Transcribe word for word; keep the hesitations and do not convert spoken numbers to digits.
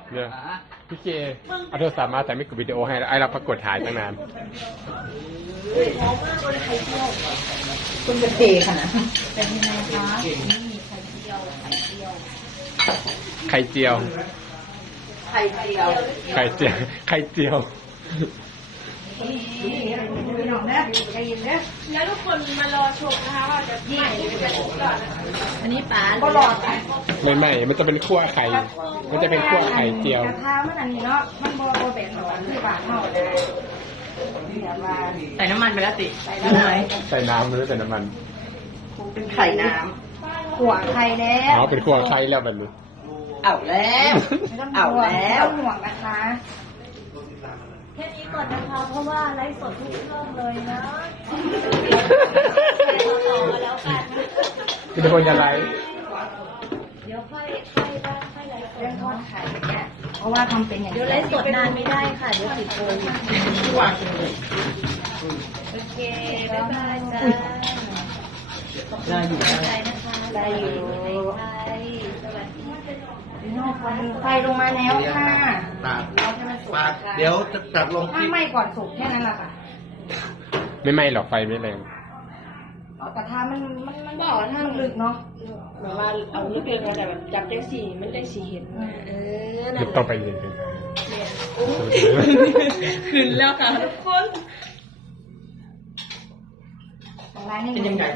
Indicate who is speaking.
Speaker 1: เนี่ยพี่เจเอาโทรศัพท์มาแต่ไม่กดวิดีโอให้ไอ้เราปรากฏถ่ายตั้งนาน
Speaker 2: คุณจะเทขนาดเป็นยังไงคะนี่มีไข่เจียวไข่เจียว
Speaker 1: ไข่เจียว
Speaker 2: ไข่เจียว
Speaker 1: ไข่เจียวไข่เจียว
Speaker 3: แล้วทุกคนมารอชมนะคะว่าจะใหม่หรือจะถูกก่อนนะคะ
Speaker 2: อันนี้ปลาก็รอด
Speaker 1: ไม่ไม่มันจะเป็นขั้วไข่มันจะเป็นขั้วไข่เจียว
Speaker 4: กระทะมันอันนี้เนาะมันโบโบแบบหนอนคือบาทเท่าได้เดี๋ยวมา
Speaker 2: ใส่น้ำมันไปแล้วติ
Speaker 4: ใส่ได้ไหม
Speaker 1: ใส่น้ำหรือใส่น้ำมัน
Speaker 2: เป็นไข่น้
Speaker 4: ขวไข่แล้
Speaker 1: อ๋อ
Speaker 4: ว
Speaker 1: เป็นขั้วไข่แล้วแบบนี้
Speaker 2: ำเอาแล้ว
Speaker 4: ไม่ต้อง
Speaker 2: เอา
Speaker 4: ห่วง
Speaker 2: แล้
Speaker 4: ไม่
Speaker 2: ว
Speaker 4: ต้องห่วงนะคะ
Speaker 3: แค่นี้ก่อนนะคะ เพราะว่าไลฟ์สดทุกช่องเลยนะต่อมาแล้วกัน
Speaker 1: คือทุกคนจะไลฟ์
Speaker 3: เดี๋ยวค่อยค่อยบ้างค่อยไลฟ์ส
Speaker 4: เรื่อง
Speaker 3: ด
Speaker 4: ทอดไข่เนี่ยเพราะว่าทำเป็นอย่าง
Speaker 3: เดี๋ยวไลฟ์สดนานไม่ได้ค่ะ เดี๋ยวติดโควิดโอเค บ๊ายบายจ้า
Speaker 2: ได้อยู่
Speaker 3: ใจนะคะ
Speaker 4: ได้อยู่
Speaker 3: ไทยสวัสดี
Speaker 4: พี่น้องคนไฟลงมาแล้วค่ะ
Speaker 5: ตาก
Speaker 4: เราให้มันสุก
Speaker 5: ปากเดี๋ยวจะตักลง
Speaker 4: ถ้า
Speaker 5: ที่
Speaker 4: ไหม้ก่อนสุกแค่นั้นแหละค่ะ
Speaker 1: ไม่ไหม้หรอกไฟไม่แรง
Speaker 4: กระทะมันมันมันบอกถ้ามันลึกเนาะ
Speaker 3: แบบว่าเอาลูกเรียนมาแต่แบบจับได้สีมันได้สีเห็นเออนั่น
Speaker 1: ต้องไปเรียนกัน
Speaker 3: ขึ้นแล้วค่ะทุกคน
Speaker 4: อะไรนี่เป็นยังไง